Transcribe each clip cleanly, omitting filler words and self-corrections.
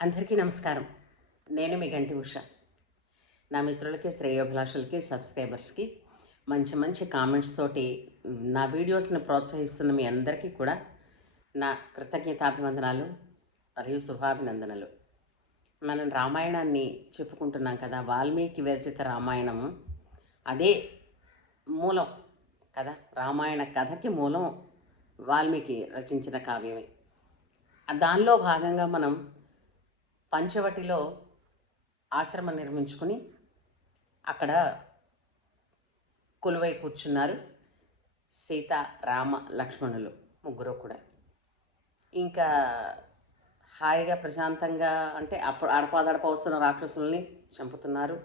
అందరికీ నమస్కారం. నేను మీ గంటి ఉష. నా మిత్రులకి, శ్రేయోభిలాషులకి, సబ్స్క్రైబర్స్కి మంచి మంచి కామెంట్స్ తోటి నా వీడియోస్ని ప్రోత్సహిస్తున్న మీ అందరికీ కూడా నా కృతజ్ఞతాభివందనాలు మరియు శుభాభినందనలు. మనం రామాయణాన్ని చెప్పుకుంటున్నాం కదా, వాల్మీకి విరచిత రామాయణము అదే మూలం కదా. రామాయణ కథకి మూలం వాల్మీకి రచించిన కావ్యమే. దానిలో భాగంగా మనం పంచవటిలో ఆశ్రమం నిర్మించుకుని అక్కడ కొలువై కూర్చున్నారు సీత, రామ, లక్ష్మణులు ముగ్గురు కూడా. ఇంకా హాయిగా ప్రశాంతంగా, అంటే అప్పుడు అడపాదడప వస్తున్న రాక్షసుల్ని చంపుతున్నారు.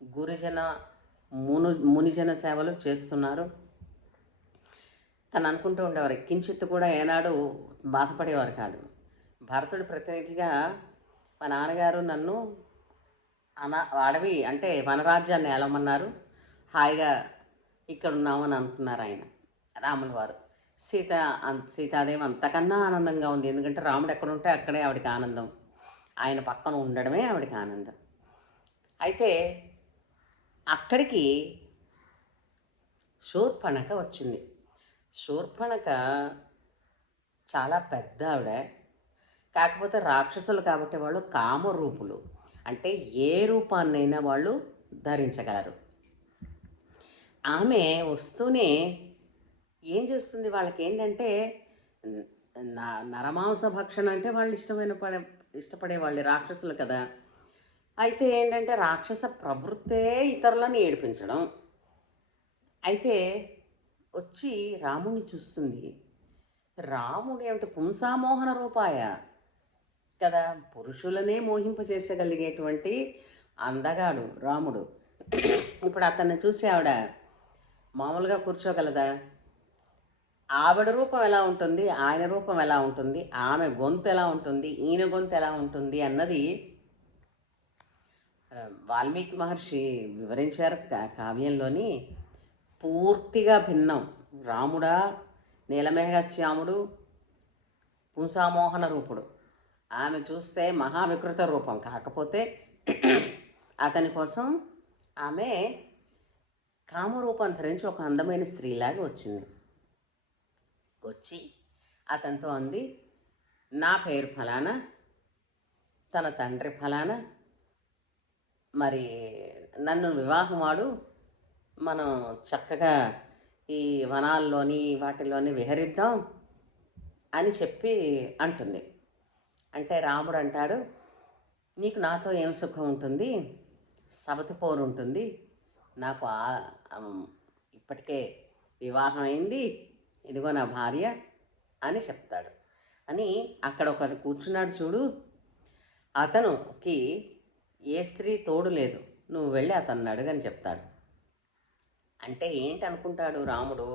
గురుజన మునిజన సేవలు చేస్తున్నారు. తను అనుకుంటూ ఉండేవారు, కించిత్తు కూడా ఏనాడు బాధపడేవారు కాదు. భరతుడి ప్రతినిధిగా మా నాన్నగారు నన్ను అడవి అంటే వనరాజ్యాన్ని ఏలమన్నారు, హాయిగా ఇక్కడ ఉన్నామని అనుకున్నారు ఆయన రాముల వారు. సీతాదేవి అంతకన్నా ఆనందంగా ఉంది. ఎందుకంటే రాముడు ఎక్కడ ఉంటే అక్కడే ఆవిడకి ఆనందం, ఆయన పక్కన ఉండడమే ఆవిడకి ఆనందం. అయితే అక్కడికి శూర్పణఖ వచ్చింది. శూర్పణఖ చాలా పెద్ద ఆవిడ, కాకపోతే రాక్షసులు కాబట్టి వాళ్ళు కామరూపులు, అంటే ఏ రూపాన్నైనా వాళ్ళు ధరించగలరు. ఆమె వస్తూనే ఏం చేస్తుంది, వాళ్ళకి ఏంటంటే నరమాంస భక్షణ అంటే వాళ్ళు ఇష్టపడే వాళ్ళు రాక్షసులు కదా. అయితే ఏంటంటే రాక్షస ప్రవృత్తే ఇతరులను ఏడిపించడం. అయితే వచ్చి రాముణ్ణి చూస్తుంది. రాముడు ఏమిటి పుంసామోహన రూపాయ కదా, పురుషులనే మోహింపజేసగలిగేటువంటి అందగాడు రాముడు. ఇప్పుడు అతన్ని చూసి ఆవిడ మామూలుగా కూర్చోగలదా? ఆవిడ రూపం ఎలా ఉంటుంది, ఆయన రూపం ఎలా ఉంటుంది, ఆమె గొంతు ఎలా ఉంటుంది, ఈయన గొంతు ఎలా ఉంటుంది అన్నది వాల్మీకి మహర్షి వివరించారు కావ్యంలోని. పూర్తిగా భిన్నం. రాముడా నీలమేఘశ్యాముడు, పుంసామోహన రూపుడు. ఆమె చూస్తే మహావికృత రూపం, కాకపోతే అతని కోసం ఆమె కామరూపం ధరించి ఒక అందమైన స్త్రీలాగా వచ్చింది. వచ్చి అతనితో అంది, నా పేరు ఫలానా, తన తండ్రి ఫలానా, మరి నన్ను వివాహమాడు, మనం చక్కగా ఈ వనాల్లోని వాటిలోని విహరిద్దాం అని చెప్పి అంటుంది. అంటే రాముడు అంటాడు, నీకు నాతో ఏం సుఖం ఉంటుంది, సబతు పోరు ఉంటుంది, నాకు ఇప్పటికే వివాహం అయింది, ఇదిగో నా భార్య అని చెప్తాడు. అని అక్కడ ఒకరు కూర్చున్నాడు చూడు, అతనుకి ఏ స్త్రీ తోడు లేదు, నువ్వు వెళ్ళి అతన్ని అడుగని చెప్తాడు. అంటే ఏంటి అనుకుంటాడు రాముడు,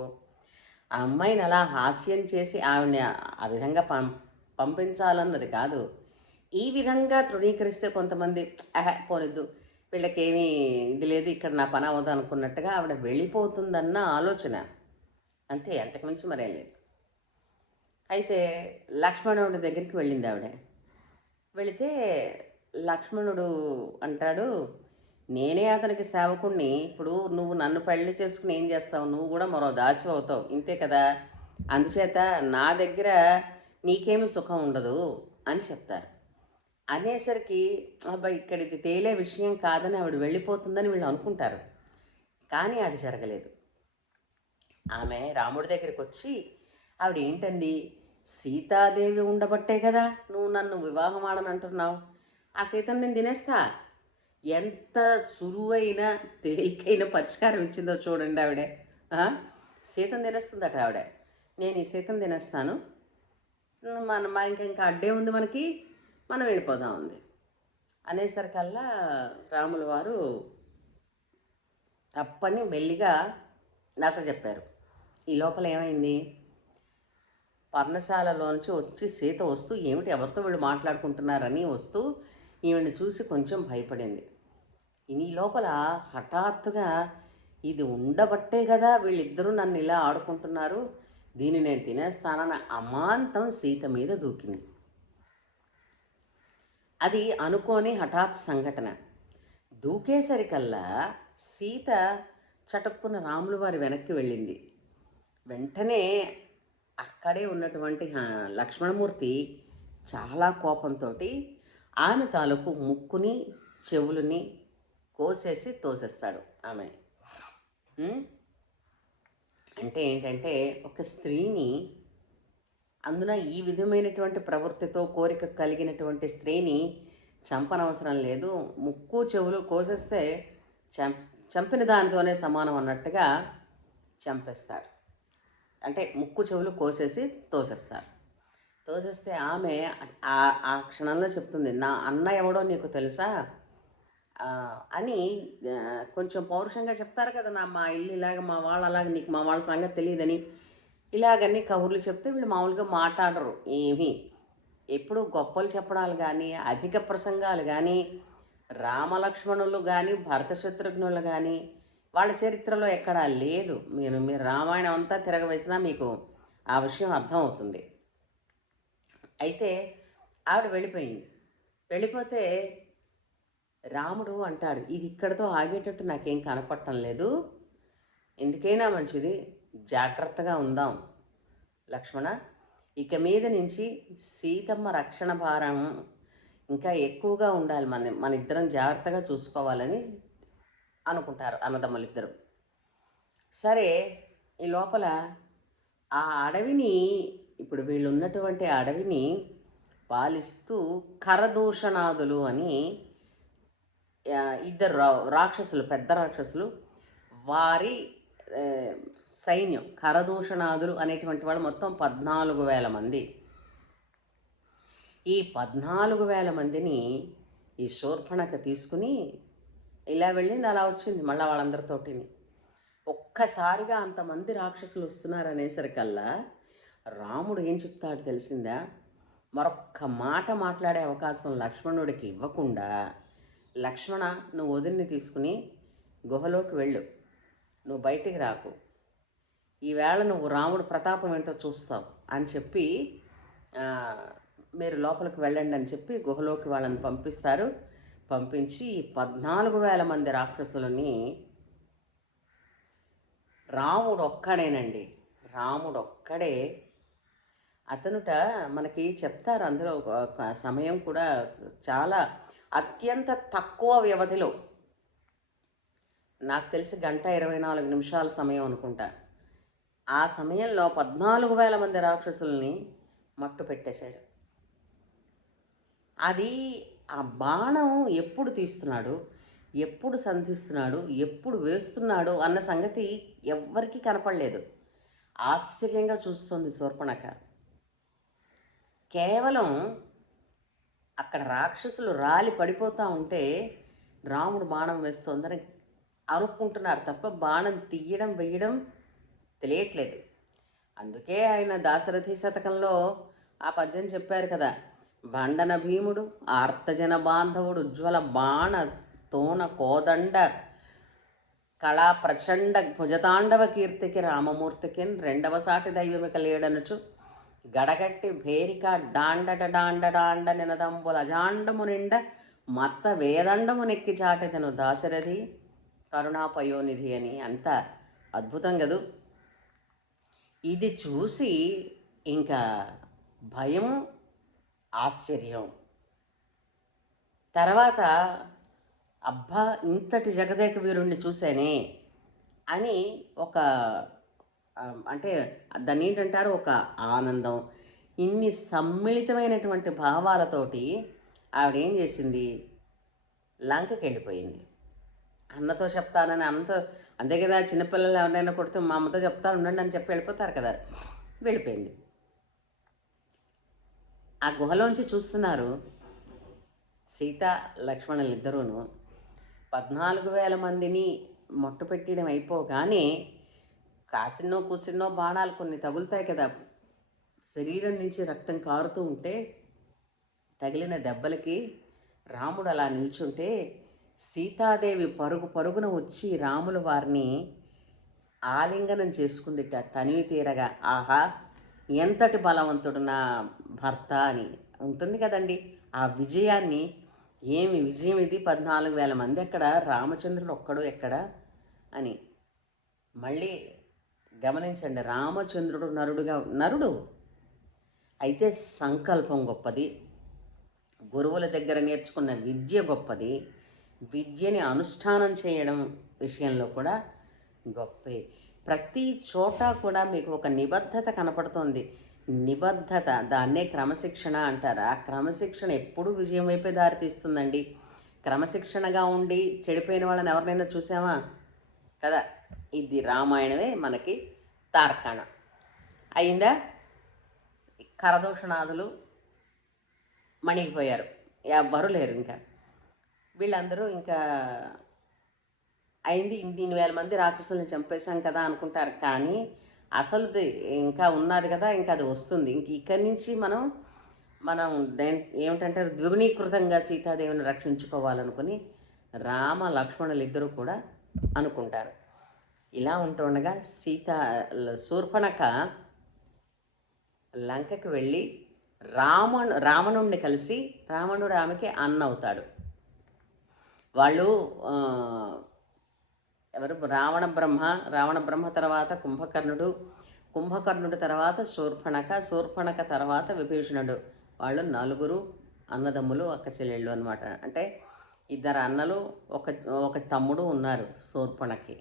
ఆ అమ్మాయిని అలా హాస్యం చేసి ఆవిడని ఆ విధంగా పంపించాలన్నది కాదు. ఈ విధంగా తృణీకరిస్తే కొంతమంది పోనిద్దు, వీళ్ళకేమీ ఇది లేదు, ఇక్కడ నా పని అవ్వదు అనుకున్నట్టుగా ఆవిడ వెళ్ళిపోతుందన్న ఆలోచన, అంతే, అంతకుమించి మరేం లేదు. అయితే లక్ష్మణుడి దగ్గరికి వెళ్ళింది ఆవిడ. వెళితే లక్ష్మణుడు అంటాడు, నేనే అతనికి సేవకుణ్ణి, ఇప్పుడు నువ్వు నన్ను పెళ్లి చేసుకుని ఏం చేస్తావు, నువ్వు కూడా మరో దాసి అవుతావు, ఇంతే కదా, అందుచేత నా దగ్గర నీకేమి సుఖం ఉండదు అని చెప్తారు. అనేసరికి అబ్బాయి ఇక్కడ ఇది తేలే విషయం కాదని ఆవిడ వెళ్ళిపోతుందని వీళ్ళు అనుకుంటారు. కానీ అది జరగలేదు. ఆమె రాముడి దగ్గరికి వచ్చి ఆవిడ ఏంటంది, సీతాదేవి ఉండబట్టే కదా నువ్వు నన్ను వివాహం ఆడని అంటున్నావు, ఆ సీతను నేను తినేస్తా. ఎంత సులువైన తేలికైన పరిష్కారం ఇచ్చిందో చూడండి ఆవిడ. సీతను తినేస్తుందట ఆవిడ. నేను ఈ సీతను తినేస్తాను, మన ఇంకా అడ్డే ఉంది మనకి, మనం వెళ్ళిపోదాం ఉంది. అనేసరికల్లా రాముల వారు తప్పని మెల్లిగా నచ్చ చెప్పారు. ఈ లోపల ఏమైంది, పర్ణశాలలోంచి వచ్చి సీత వస్తూ ఏమిటి ఎవరితో వీళ్ళు మాట్లాడుకుంటున్నారని వస్తూ ఈవిని చూసి కొంచెం భయపడింది. ఈ లోపల హఠాత్తుగా ఇది ఉండబట్టే కదా వీళ్ళిద్దరూ నన్ను ఇలా ఆడుకుంటున్నారు, దీన్ని నేను తినేస్తానన్న అమాంతం సీత మీద దూకింది. అది అనుకోని హఠాత్ సంఘటన. దూకేసరికల్లా సీత చటుక్కున రాముల వారి వెనక్కి వెళ్ళింది. వెంటనే అక్కడే ఉన్నటువంటి లక్ష్మణమూర్తి చాలా కోపంతో ఆమె తాలూకు ముక్కుని చెవులని కోసేసి తోసేస్తాడు ఆమె. అంటే ఏంటంటే ఒక స్త్రీని, అందున ఈ విధమైనటువంటి ప్రవృత్తితో కోరిక కలిగినటువంటి స్త్రీని చంపనవసరం లేదు, ముక్కు చెవులు కోసేస్తే చంపిన దానితోనే సమానం అన్నట్టుగా చంపేస్తారు. అంటే ముక్కు చెవులు కోసేసి తోసేస్తారు. తోసేస్తే ఆమె ఆ క్షణంలో చెప్తుంది, నా అన్న ఎవడో నీకు తెలుసా అని. కొంచెం పౌరుషంగా చెప్తారు కదా, మా ఇల్లు ఇలాగ, మా వాళ్ళు అలాగ, నీకు మా వాళ్ళ సంగతి తెలియదని ఇలాగన్నీ కబుర్లు చెప్తే వీళ్ళు మామూలుగా మాట్లాడరు ఏమీ. ఎప్పుడు గొప్పలు చెప్పడాలు కానీ, అధిక ప్రసంగాలు కానీ, రామలక్ష్మణులు కానీ, భరత శత్రుఘ్నులు కానీ వాళ్ళ చరిత్రలో ఎక్కడా లేదు. మీరు రామాయణం అంతా తిరగవేసినా మీకు ఆ విషయం అర్థమవుతుంది. అయితే ఆవిడ వెళ్ళిపోయింది. వెళ్ళిపోతే రాముడు అంటాడు, ఇది ఇక్కడితో ఆగేటట్టు నాకేం కనపడటం లేదు, ఎందుకైనా మంచిది జాగ్రత్తగా ఉందాం లక్ష్మణ, ఇక మీద నుంచి సీతమ్మ రక్షణ భారం ఇంకా ఎక్కువగా ఉండాలి, మన ఇద్దరం జాగ్రత్తగా చూసుకోవాలని అనుకుంటారు అన్నదమ్ములిద్దరు. సరే, ఈ లోపల ఆ అడవిని, ఇప్పుడు వీళ్ళు ఉన్నటువంటి అడవిని పాలిస్తూ కరదూషణాదులు అని ఇద్దరు రాక్షసులు, పెద్ద రాక్షసులు, వారి సైన్యం, కరదూషణాదులు అనేటువంటి వాళ్ళు మొత్తం 14,000 మంది. ఈ 14,000 మందిని ఈ శూర్పణఖ తీసుకుని ఇలా వెళ్ళింది, అలా వచ్చింది మళ్ళీ వాళ్ళందరితోటిని. ఒక్కసారిగా అంతమంది రాక్షసులు వస్తున్నారు అనేసరికల్లా రాముడు ఏం చెప్తాడు తెలిసిందా, మరొక్క మాట మాట్లాడే అవకాశం లక్ష్మణుడికి ఇవ్వకుండా, లక్ష్మణ నువ్వు వదిలిని తీసుకుని గుహలోకి వెళ్ళు, నువ్వు బయటికి రాకు, ఈవేళ నువ్వు రాముడు ప్రతాపం ఏంటో చూస్తావు అని చెప్పి మీరు లోపలికి వెళ్ళండి అని చెప్పి గుహలోకి వాళ్ళని పంపిస్తారు. పంపించి 14,000 మంది రాక్షసులని రాముడు ఒక్కడేనండి, రాముడు ఒక్కడే. అతనుట మనకి చెప్తారు అందులో ఒక సమయం కూడా, చాలా అత్యంత తక్కువ వ్యవధిలో, నాకు తెలిసి 1:24 సమయం అనుకుంటా, ఆ సమయంలో 14,000 మంది రాక్షసుల్ని మట్టు పెట్టేశాడు. అది ఆ బాణం ఎప్పుడు తీస్తున్నాడు, ఎప్పుడు సంధిస్తున్నాడు, ఎప్పుడు వేస్తున్నాడు అన్న సంగతి ఎవ్వరికీ కనపడలేదు. ఆశ్చర్యంగా చూస్తుంది శూర్పణఖ. కేవలం అక్కడ రాక్షసులు రాలి పడిపోతూ ఉంటే రాముడు బాణం వేస్తోందని అనుకుంటున్నారు తప్ప బాణం తీయడం వేయడం తెలియట్లేదు. అందుకే ఆయన దాశరథి శతకంలో ఆ పద్యం చెప్పారు కదా, బండన భీముడు ఆర్తజన బాంధవుడు ఉజ్వల బాణ తోణ కోదండ కళా ప్రచండ భుజతాండవ కీర్తికి రామమూర్తికి రెండవ సాటి దైవమిక లేడనుచు గడగట్టి భేరిక డాండట డాండ డాండ నినదంబుల అజాండము నిండ మత్త వేదండము నెక్కి చాటెదను దాశరథి కరుణాపయోనిధి అని. అంత అద్భుతం కదూ. ఇది చూసి ఇంకా భయం, ఆశ్చర్యం, తర్వాత అబ్బా ఇంతటి జగదేక వీరుణ్ణి చూశానే అని ఒక, అంటే దాన్ని ఏంటంటారు, ఒక ఆనందం, ఇన్ని సమ్మిళితమైనటువంటి భావాలతోటి ఆవిడేం చేసింది, లంకకి వెళ్ళిపోయింది. అన్నతో చెప్తానని, అన్నతో అంతే కదా, చిన్నపిల్లలు ఎవరైనా కొడితే మా అమ్మతో చెప్తాను ఉండండి అని చెప్పి వెళ్ళిపోతారు కదా, వెళ్ళిపోయింది. ఆ గుహలోంచి చూస్తున్నారు సీత లక్ష్మణులు ఇద్దరూను. 14,000 మందిని మొట్టు పెట్టడం అయిపోగానే కాసిన్నో కూసిన్నో బాణాలు కొన్ని తగులుతాయి కదా, శరీరం నుంచి రక్తం కారుతూ ఉంటే తగిలిన దెబ్బలకి రాముడు అలా నిల్చుంటే సీతాదేవి పరుగు పరుగున వచ్చి రాముల వారిని ఆలింగనం చేసుకుందిట తనివి తీరగా. ఆహా ఎంతటి బలవంతుడు నా భర్త అని ఉంటుంది కదండి, ఆ విజయాన్ని, ఏమి విజయం ఇది, 14,000 మంది ఎక్కడ, రామచంద్రుడు ఒక్కడు ఎక్కడ అని మళ్ళీ గమనించండి. రామచంద్రుడు నరుడు అయితే సంకల్పం గొప్పది, గురువుల దగ్గర నేర్చుకున్న విద్య గొప్పది, విద్యని అనుష్ఠానం చేయడం విషయంలో కూడా గొప్పే. ప్రతి చోట కూడా మీకు ఒక నిబద్ధత కనపడుతోంది. నిబద్ధత, దాన్నే క్రమశిక్షణ అంటారు. ఆ క్రమశిక్షణ ఎప్పుడూ విజయం వైపే దారితీస్తుందండి. క్రమశిక్షణగా ఉండి చెడిపోయిన వాళ్ళని ఎవరినైనా చూసామా కదా. ఇది రామాయణమే మనకి తార్కాణం అయిందా. కరదూషణాదులు మణిగిపోయారు, ఎవ్వరూ లేరు. ఇంకా వీళ్ళందరూ ఇంకా అయింది, 1,000 మంది రాక్షసుల్ని చంపేశాం కదా అనుకుంటారు. కానీ అసలుది ఇంకా ఉన్నది కదా, ఇంకా అది వస్తుంది. ఇంక ఇక్కడి నుంచి మనం ఏమిటంటారు, ద్విగుణీకృతంగా సీతాదేవిని రక్షించుకోవాలనుకుని రామ లక్ష్మణులు ఇద్దరూ కూడా అనుకుంటారు. ఇలా ఉంటుండగా శూర్పణఖ లంకకి వెళ్ళి రావణుణ్ణి కలిసి, రావణుడు ఆమెకి అన్న అవుతాడు. వాళ్ళు ఎవరు, రావణ బ్రహ్మ తర్వాత కుంభకర్ణుడు తర్వాత శూర్పణఖ తర్వాత విభీషణుడు. వాళ్ళు 4 అన్నదమ్ములు, అక్క చెల్లెళ్ళు అనమాట. అంటే 2 అన్నలు, ఒక తమ్ముడు ఉన్నారు శూర్పణఖకి.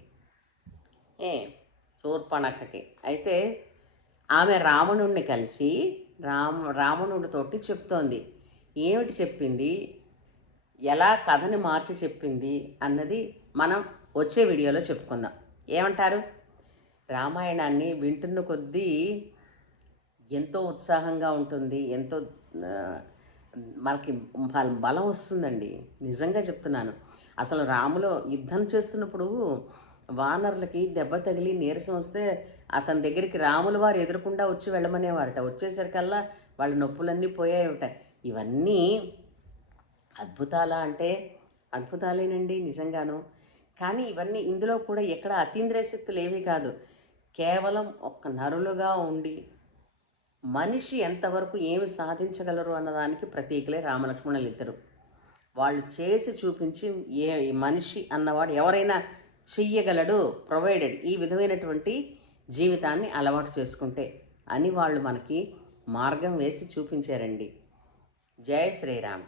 అయితే ఆమె రావణుణ్ణి కలిసి రావణుడితోటి చెప్తోంది. ఏమిటి చెప్పింది, ఎలా కథని మార్చి చెప్పింది అన్నది మనం వచ్చే వీడియోలో చెప్పుకుందాం. ఏమంటారు? రామాయణాన్ని వింటున్న కొద్దీ ఎంతో ఉత్సాహంగా ఉంటుంది, ఎంతో మనకి బలం వస్తుందండి. నిజంగా చెప్తున్నాను. అసలు రాములో యుద్ధం చేస్తున్నప్పుడు వానరులకి దెబ్బ తగిలి నీరసం వస్తే అతని దగ్గరికి రాముల వారు ఎదురకుండా వచ్చి వెళ్ళమనేవారట. వచ్చేసరికల్లా వాళ్ళ నొప్పులన్నీ పోయాయట. ఇవన్నీ అద్భుతాలా అంటే అద్భుతాలేనండి నిజంగాను. కానీ ఇవన్నీ ఇందులో కూడా ఎక్కడ అతీంద్రియ శక్తులు ఏమీ కాదు. కేవలం ఒక నరులుగా ఉండి మనిషి ఎంతవరకు ఏమి సాధించగలరు అన్నదానికి ప్రతీకలే రామలక్ష్మణులు ఇద్దరు. వాళ్ళు చేసి చూపించి, మనిషి అన్నవాడు ఎవరైనా చెయ్యగలడు, ప్రొవైడెడ్ ఈ విధమైనటువంటి జీవితాన్ని అలవాటు చేసుకుంటే అని వాళ్ళు మనకి మార్గం వేసి చూపించారండి. జై శ్రీరామ్.